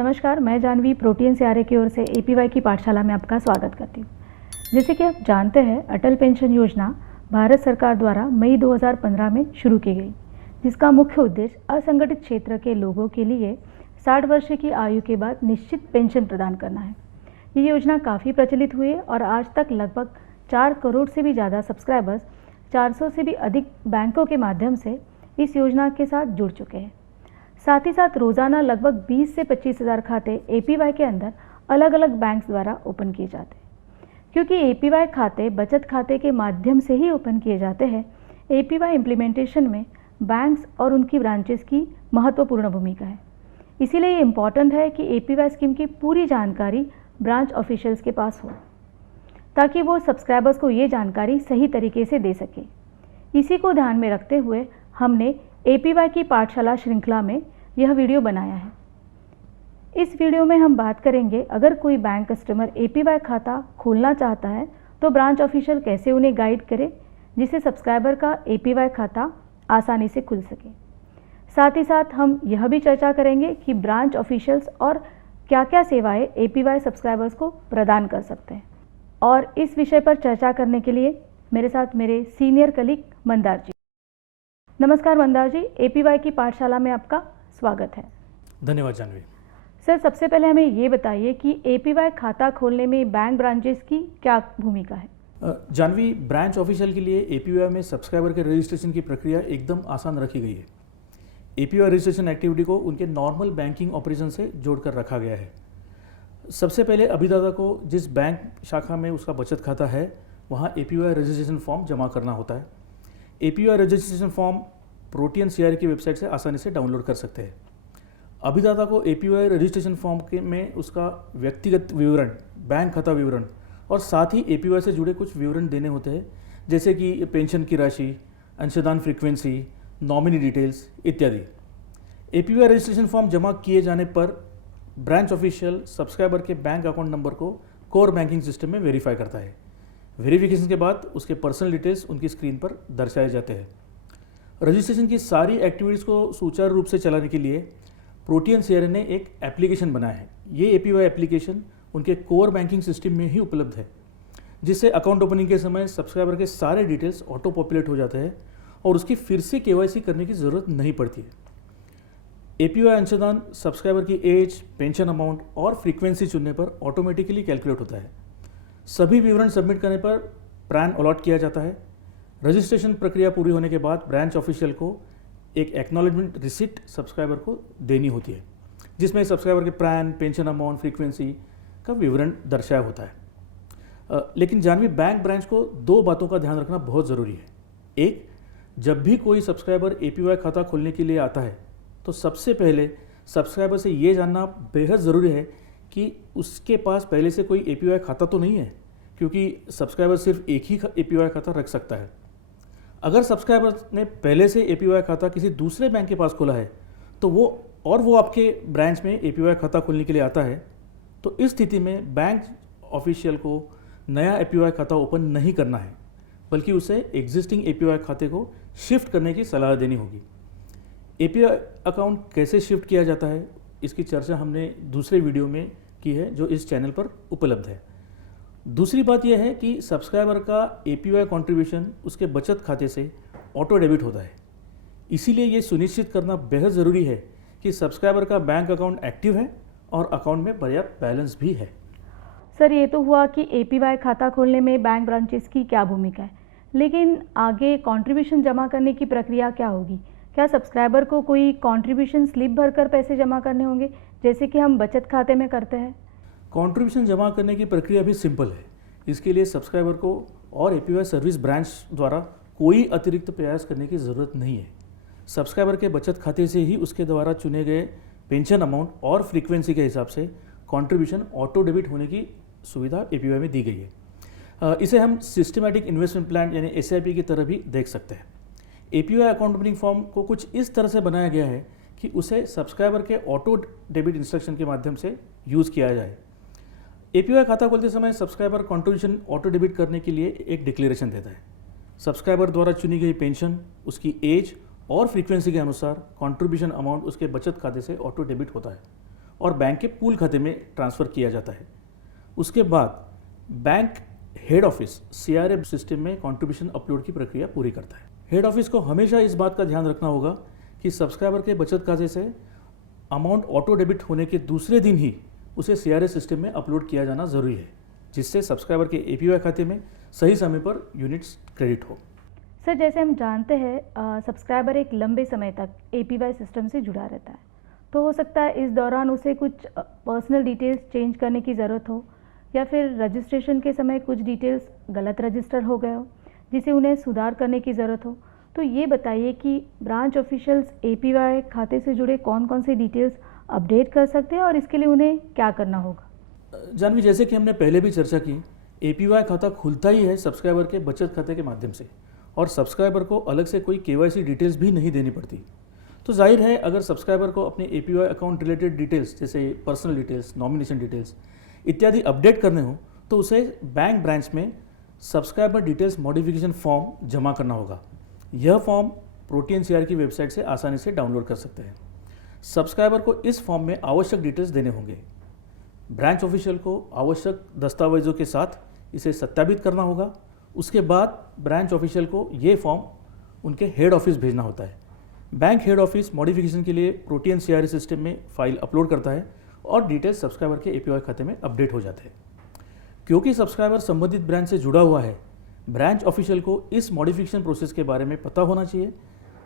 नमस्कार, मैं जानवी प्रोटीन से आर्य की ओर से एपीवाई की पाठशाला में आपका स्वागत करती हूँ। जैसे कि आप जानते हैं, अटल पेंशन योजना भारत सरकार द्वारा मई 2015 में शुरू की गई, जिसका मुख्य उद्देश्य असंगठित क्षेत्र के लोगों के लिए 60 वर्ष की आयु के बाद निश्चित पेंशन प्रदान करना है। ये योजना काफ़ी प्रचलित हुई है और आज तक लगभग 4 करोड़ से भी ज़्यादा सब्सक्राइबर्स 400 से भी अधिक बैंकों के माध्यम से इस योजना के साथ जुड़ चुके हैं। साथ ही साथ रोज़ाना लगभग 20 से 25 हज़ार खाते एपीवाई के अंदर अलग अलग बैंक्स द्वारा ओपन किए जाते हैं। क्योंकि एपीवाई खाते बचत खाते के माध्यम से ही ओपन किए जाते हैं, एपीवाई इम्प्लीमेंटेशन में बैंक्स और उनकी ब्रांचेस की महत्वपूर्ण भूमिका है। इसीलिए ये इम्पॉर्टेंट है कि एपीवाई स्कीम की पूरी जानकारी ब्रांच ऑफिशियल्स के पास हो, ताकि वो सब्सक्राइबर्स को ये जानकारी सही तरीके से दे सके। इसी को ध्यान में रखते हुए हमने एपीवाई की पाठशाला श्रृंखला में यह वीडियो बनाया है। इस वीडियो में हम बात करेंगे, अगर कोई बैंक कस्टमर एपीवाई खाता खोलना चाहता है तो ब्रांच ऑफिशियल कैसे उन्हें गाइड करे, जिससे सब्सक्राइबर का एपीवाई खाता आसानी से खुल सके। साथ ही साथ हम यह भी चर्चा करेंगे कि ब्रांच ऑफिशियल्स और क्या क्या सेवाएं एपीवाई सब्सक्राइबर्स को प्रदान कर सकते हैं। और इस विषय पर चर्चा करने के लिए मेरे साथ मेरे सीनियर कलीग मंदार जी। नमस्कार मंदार जी, एपीवाई की पाठशाला में आपका स्वागत है। धन्यवाद जानवी। सर, सबसे पहले हमें ये बताइए कि एपीवाई खाता खोलने में बैंक ब्रांचेस की क्या भूमिका है। जानवी, ब्रांच ऑफिशियल के लिए एपीवाई में सब्सक्राइबर के रजिस्ट्रेशन की प्रक्रिया एकदम आसान रखी गई है। एपीवाई रजिस्ट्रेशन एक्टिविटी को उनके नॉर्मल बैंकिंग ऑपरेशन से जोड़कर रखा गया है। सबसे पहले अभिदाता को जिस बैंक शाखा में उसका बचत खाता है वहाँ एपीवाई रजिस्ट्रेशन फॉर्म जमा करना होता है। APY registration form protein CR की वेबसाइट से आसानी से डाउनलोड कर सकते हैं। अभिदाता को एपीवाई रजिस्ट्रेशन फॉर्म में उसका व्यक्तिगत विवरण, बैंक खाता विवरण और साथ ही एपीवाई से जुड़े कुछ विवरण देने होते हैं, जैसे कि पेंशन की राशि, अंशदान फ्रीक्वेंसी, नॉमिनी डिटेल्स इत्यादि। एपीवाई रजिस्ट्रेशन फॉर्म जमा किए जाने पर ब्रांच ऑफिशियल सब्सक्राइबर के बैंक अकाउंट नंबर को कोर बैंकिंग सिस्टम में वेरीफाई करता है। वेरिफिकेशन के बाद उसके पर्सनल डिटेल्स उनकी स्क्रीन पर दर्शाए जाते हैं। रजिस्ट्रेशन की सारी एक्टिविटीज़ को सुचारू रूप से चलाने के लिए प्रोटीन सीआर ने एक एप्लीकेशन बनाया है। ये एपीवाई एप्लीकेशन उनके कोर बैंकिंग सिस्टम में ही उपलब्ध है, जिससे अकाउंट ओपनिंग के समय सब्सक्राइबर के सारे डिटेल्स ऑटो पॉपुलेट हो जाते हैं और उसकी फिर से केवाईसी करने की ज़रूरत नहीं पड़ती है। एपीवाई अंशदान सब्सक्राइबर की एज, पेंशन अमाउंट और फ्रीक्वेंसी चुनने पर ऑटोमेटिकली कैलकुलेट होता है। सभी विवरण सबमिट करने पर प्रान अलॉट किया जाता है। रजिस्ट्रेशन प्रक्रिया पूरी होने के बाद ब्रांच ऑफिशियल को एक एक्नॉलेजमेंट रिसिप्ट सब्सक्राइबर को देनी होती है, जिसमें सब्सक्राइबर के प्रान, पेंशन अमाउंट, फ्रीक्वेंसी का विवरण दर्शाया होता है। लेकिन जानवी, बैंक ब्रांच को 2 बातों का ध्यान रखना बहुत ज़रूरी है। एक, जब भी कोई सब्सक्राइबर एपीवाई खाता खोलने के लिए आता है तो सबसे पहले सब्सक्राइबर से ये जानना बेहद ज़रूरी है कि उसके पास पहले से कोई एपीवाई खाता तो नहीं है, क्योंकि सब्सक्राइबर सिर्फ एक ही एपीवाई खाता रख सकता है। अगर सब्सक्राइबर ने पहले से एपीवाई खाता किसी दूसरे बैंक के पास खोला है तो वो आपके ब्रांच में एपीवाई खाता खोलने के लिए आता है, तो इस स्थिति में बैंक ऑफिशियल को नया एपीवाई खाता ओपन नहीं करना है, बल्कि उसे एग्जिस्टिंग एपीवाई खाते को शिफ्ट करने की सलाह देनी होगी। एपीवाई अकाउंट कैसे शिफ्ट किया जाता है, इसकी चर्चा हमने दूसरे वीडियो में की है, जो इस चैनल पर उपलब्ध है। दूसरी बात यह है कि सब्सक्राइबर का एपीवाई कंट्रीब्यूशन उसके बचत खाते से ऑटो डेबिट होता है। इसीलिए ये सुनिश्चित करना बेहद ज़रूरी है कि सब्सक्राइबर का बैंक अकाउंट एक्टिव है और अकाउंट में पर्याप्त बैलेंस भी है। सर, ये तो हुआ कि एपीवाई खाता खोलने में बैंक ब्रांचेस की क्या भूमिका है, लेकिन आगे कंट्रीब्यूशन जमा करने की प्रक्रिया क्या होगी? क्या सब्सक्राइबर को कोई कंट्रीब्यूशन स्लिप भरकर पैसे जमा करने होंगे, जैसे कि हम बचत खाते में करते हैं? कंट्रीब्यूशन जमा करने की प्रक्रिया भी सिंपल है। इसके लिए सब्सक्राइबर को और एपीवाई सर्विस ब्रांच द्वारा कोई अतिरिक्त प्रयास करने की ज़रूरत नहीं है। सब्सक्राइबर के बचत खाते से ही उसके द्वारा चुने गए पेंशन अमाउंट और फ्रीक्वेंसी के हिसाब से कंट्रीब्यूशन ऑटो डेबिट होने की सुविधा एपीवाई में दी गई है। इसे हम सिस्टमैटिक इन्वेस्टमेंट प्लान यानी एसआईपी की तरह भी देख सकते हैं। एपीवाई अकाउंट ओपनिंग फॉर्म को कुछ इस तरह से बनाया गया है कि उसे सब्सक्राइबर के ऑटो डेबिट इंस्ट्रक्शन के माध्यम से यूज़ किया जाए। एपीवाई खाता खोलते समय सब्सक्राइबर कंट्रीब्यूशन ऑटो डेबिट करने के लिए एक डिक्लेरेशन देता है। सब्सक्राइबर द्वारा चुनी गई पेंशन, उसकी एज और फ्रीक्वेंसी के अनुसार कंट्रीब्यूशन अमाउंट उसके बचत खाते से ऑटो डेबिट होता है और बैंक के पूल खाते में ट्रांसफ़र किया जाता है। उसके बाद bank head office CRA system में कंट्रीब्यूशन अपलोड की प्रक्रिया पूरी करता है। हेड ऑफिस को हमेशा इस बात का ध्यान रखना होगा कि सब्सक्राइबर के बचत खाते से अमाउंट ऑटो डेबिट होने के दूसरे दिन ही उसे CRA सिस्टम में अपलोड किया जाना ज़रूरी है, जिससे सब्सक्राइबर के APY खाते में सही समय पर यूनिट्स क्रेडिट हो। सर, जैसे हम जानते हैं सब्सक्राइबर एक लंबे समय तक APY सिस्टम से जुड़ा रहता है, तो हो सकता है इस दौरान उसे कुछ पर्सनल डिटेल्स चेंज करने की ज़रूरत हो, या फिर रजिस्ट्रेशन के समय कुछ डिटेल्स गलत रजिस्टर हो गए हो जिसे उन्हें सुधार करने की ज़रूरत हो। तो ये बताइए कि ब्रांच ऑफिशियल्स APY खाते से जुड़े कौन कौन से डिटेल्स अपडेट कर सकते हैं और इसके लिए उन्हें क्या करना होगा? जानवी, जैसे कि हमने पहले भी चर्चा की, APY खाता खुलता ही है सब्सक्राइबर के बचत खाते के माध्यम से, और सब्सक्राइबर को अलग से कोई KYC डिटेल्स भी नहीं देनी पड़ती। तो जाहिर है, अगर सब्सक्राइबर को अपने APY अकाउंट रिलेटेड डिटेल्स जैसे पर्सनल डिटेल्स, नॉमिनेशन डिटेल्स इत्यादि अपडेट करने हो तो उसे बैंक ब्रांच में सब्सक्राइबर डिटेल्स मॉडिफिकेशन फॉर्म जमा करना होगा। यह फॉर्म प्रोटीन CR की वेबसाइट से आसानी से डाउनलोड कर सकते हैं। सब्सक्राइबर को इस फॉर्म में आवश्यक डिटेल्स देने होंगे। ब्रांच ऑफिशियल को आवश्यक दस्तावेजों के साथ इसे सत्यापित करना होगा। उसके बाद ब्रांच ऑफिशियल को ये फॉर्म उनके हेड ऑफिस भेजना होता है। बैंक हेड ऑफिस मॉडिफिकेशन के लिए प्रोटीन CR सिस्टम में फाइल अपलोड करता है और डिटेल्स सब्सक्राइबर के APY खाते में अपडेट हो जाते हैं। क्योंकि सब्सक्राइबर संबंधित ब्रांच से जुड़ा हुआ है, ब्रांच ऑफिशियल को इस मॉडिफिकेशन प्रोसेस के बारे में पता होना चाहिए,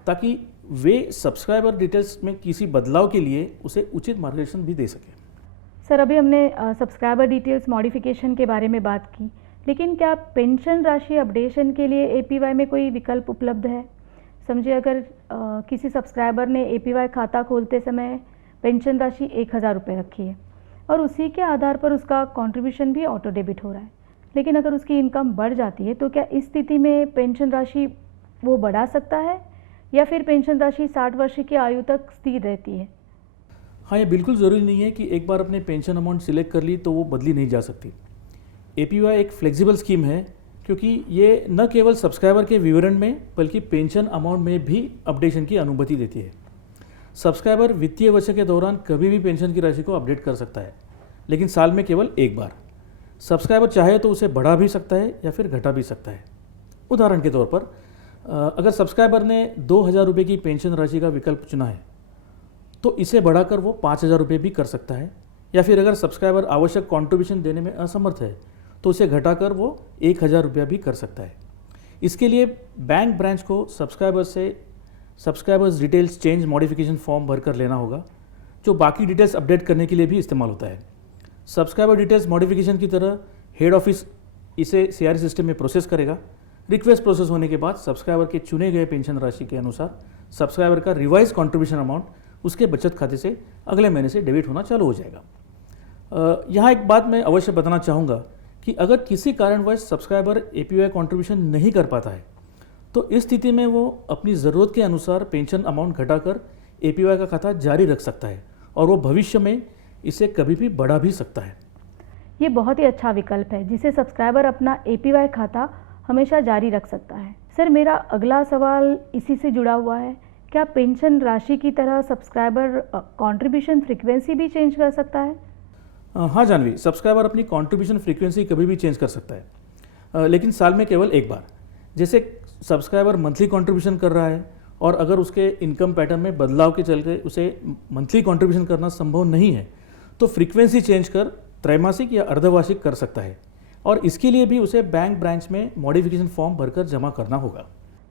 ताकि वे सब्सक्राइबर डिटेल्स में किसी बदलाव के लिए उसे उचित मार्गदर्शन भी दे सकें। सर, अभी हमने सब्सक्राइबर डिटेल्स मॉडिफिकेशन के बारे में बात की, लेकिन क्या पेंशन राशि अपडेशन के लिए APY में कोई विकल्प उपलब्ध है? समझिए, अगर किसी सब्सक्राइबर ने APY खाता खोलते समय पेंशन राशि 1000 रुपये रखी है और उसी के आधार पर उसका कंट्रीब्यूशन भी ऑटो डेबिट हो रहा है, लेकिन अगर उसकी इनकम बढ़ जाती है तो क्या इस स्थिति में पेंशन राशि वो बढ़ा सकता है, या फिर पेंशन राशि 60 वर्ष की आयु तक स्थिर रहती है? हाँ, ये बिल्कुल ज़रूरी नहीं है कि एक बार अपने पेंशन अमाउंट सिलेक्ट कर ली तो वो बदली नहीं जा सकती। APY एक फ्लेक्सिबल स्कीम है, क्योंकि ये न केवल सब्सक्राइबर के विवरण में बल्कि पेंशन अमाउंट में भी अपडेशन की अनुमति देती है। सब्सक्राइबर वित्तीय वर्ष के दौरान कभी भी पेंशन की राशि को अपडेट कर सकता है, लेकिन साल में केवल एक बार। सब्सक्राइबर चाहे तो उसे बढ़ा भी सकता है या फिर घटा भी सकता है। उदाहरण के तौर पर, अगर सब्सक्राइबर ने 2000 रुपये की पेंशन राशि का विकल्प चुना है तो इसे बढ़ाकर वो 5000 रुपये भी कर सकता है, या फिर अगर सब्सक्राइबर आवश्यक कॉन्ट्रीब्यूशन देने में असमर्थ है तो उसे घटाकर वो 1000 रुपया भी कर सकता है। इसके लिए बैंक ब्रांच को subscribers details change modification form भरकर लेना होगा, जो बाकी डिटेल्स अपडेट करने के लिए भी इस्तेमाल होता है। सब्सक्राइबर डिटेल्स मॉडिफिकेशन की तरह हेड ऑफिस इसे CR सिस्टम में प्रोसेस करेगा। रिक्वेस्ट प्रोसेस होने के बाद सब्सक्राइबर के चुने गए पेंशन राशि के अनुसार सब्सक्राइबर का रिवाइज कॉन्ट्रीब्यूशन अमाउंट उसके बचत खाते से अगले महीने से डेबिट होना चालू हो जाएगा। यहाँ एक बात मैं अवश्य बताना चाहूँगा कि अगर किसी कारणवश सब्सक्राइबर APY कॉन्ट्रीब्यूशन नहीं कर पाता है तो इस स्थिति में वो अपनी ज़रूरत के अनुसार पेंशन अमाउंट घटाकर APY का खाता जारी रख सकता है, और वो भविष्य में इसे कभी भी बढ़ा भी सकता है। ये बहुत ही अच्छा विकल्प है जिसे सब्सक्राइबर अपना APY खाता हमेशा जारी रख सकता है। सर, मेरा अगला सवाल इसी से जुड़ा हुआ है। क्या पेंशन राशि की तरह सब्सक्राइबर कंट्रीब्यूशन फ्रीक्वेंसी भी चेंज कर सकता है? हाँ जानवी, सब्सक्राइबर अपनी कंट्रीब्यूशन फ्रीक्वेंसी कभी भी चेंज कर सकता है, लेकिन साल में केवल एक बार। जैसे सब्सक्राइबर मंथली कंट्रीब्यूशन कर रहा है और अगर उसके इनकम पैटर्न में बदलाव के चलते उसे मंथली कंट्रीब्यूशन करना संभव नहीं है तो फ्रीक्वेंसी चेंज कर त्रैमासिक या अर्धवार्षिक कर सकता है, और इसके लिए भी उसे बैंक ब्रांच में मॉडिफिकेशन फॉर्म भरकर जमा करना होगा।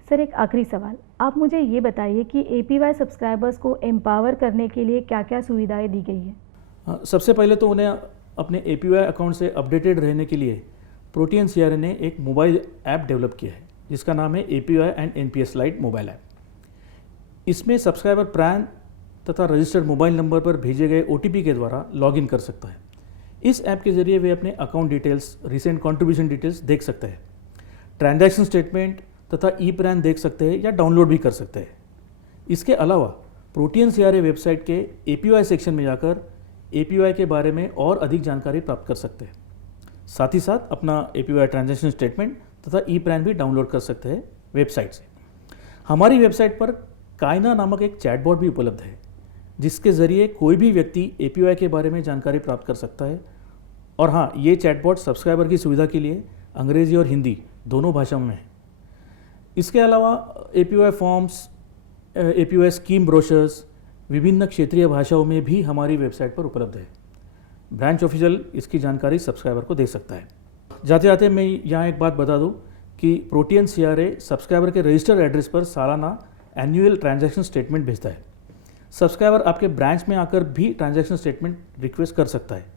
सर, एक आखिरी सवाल, आप मुझे ये बताइए कि APY सब्सक्राइबर्स को एम्पावर करने के लिए क्या क्या सुविधाएं दी गई है? सबसे पहले तो उन्हें अपने APY अकाउंट से अपडेटेड रहने के लिए प्रोटीन CR ने एक मोबाइल ऐप डेवलप किया है जिसका नाम है APY and NPS light mobile app. इसमें सब्सक्राइबर प्रान तथा रजिस्टर्ड मोबाइल नंबर पर भेजे गए OTP के द्वारा लॉगिन कर सकता है। इस ऐप के जरिए वे अपने account details, recent contribution details देख सकते हैं, ट्रांजैक्शन स्टेटमेंट तथा ई-प्रान देख सकते हैं या डाउनलोड भी कर सकते हैं। इसके अलावा प्रोटीन CR वेबसाइट के APY सेक्शन में जाकर APY के बारे में और अधिक जानकारी प्राप्त कर सकते हैं। साथ ही साथ अपना APY ट्रांजैक्शन स्टेटमेंट तथा ई-प्रान भी डाउनलोड कर सकते हैं वेबसाइट से। हमारी वेबसाइट पर कायना नामक एक चैटबॉट भी उपलब्ध है जिसके ज़रिए कोई भी व्यक्ति APY के बारे में जानकारी प्राप्त कर सकता है। और हाँ, ये चैटबॉट सब्सक्राइबर की सुविधा के लिए अंग्रेज़ी और हिंदी दोनों भाषाओं में है। इसके अलावा APY forms, APY scheme brochures विभिन्न क्षेत्रीय भाषाओं में भी हमारी वेबसाइट पर उपलब्ध है। ब्रांच ऑफिशियल इसकी जानकारी सब्सक्राइबर को दे सकता है। जाते जाते मैं यहाँ एक बात बता दूँ कि प्रोटियन CRA सब्सक्राइबर के रजिस्टर्ड एड्रेस पर सालाना एनुअल ट्रांजैक्शन स्टेटमेंट भेजता है। सब्सक्राइबर आपके ब्रांच में आकर भी ट्रांजैक्शन स्टेटमेंट रिक्वेस्ट कर सकता है।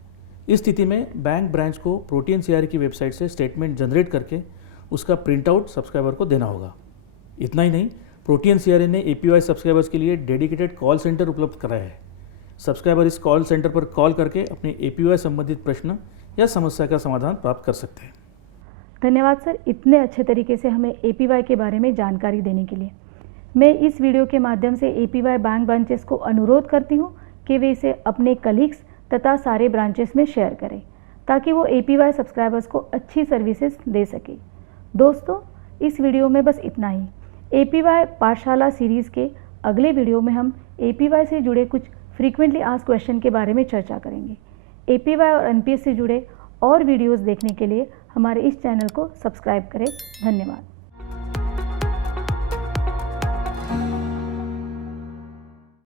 इस स्थिति में बैंक ब्रांच को प्रोटियन CRA की वेबसाइट से स्टेटमेंट जनरेट करके उसका प्रिंट आउट सब्सक्राइबर को देना होगा। इतना ही नहीं, प्रोटियन CRA ने APY सब्सक्राइबर्स के लिए डेडिकेटेड कॉल सेंटर उपलब्ध कराया है। सब्सक्राइबर इस कॉल सेंटर पर कॉल करके अपने APY संबंधित प्रश्न या समस्या का समाधान प्राप्त कर सकते हैं। धन्यवाद सर, इतने अच्छे तरीके से हमें APY के बारे में जानकारी देने के लिए। मैं इस वीडियो के माध्यम से APY बैंक ब्रांचेस को अनुरोध करती हूँ कि वे इसे अपने कलीग्स तथा सारे ब्रांचेस में शेयर करें ताकि वो APY सब्सक्राइबर्स को अच्छी सर्विसेज दे सके। दोस्तों, इस वीडियो में बस इतना ही। APY पाठशाला सीरीज़ के अगले वीडियो में हम APY से जुड़े कुछ फ्रीक्वेंटली आस्क्ड क्वेश्चन के बारे में चर्चा करेंगे। APY और NPS से जुड़े और वीडियोस देखने के लिए हमारे इस चैनल को सब्सक्राइब करें। धन्यवाद।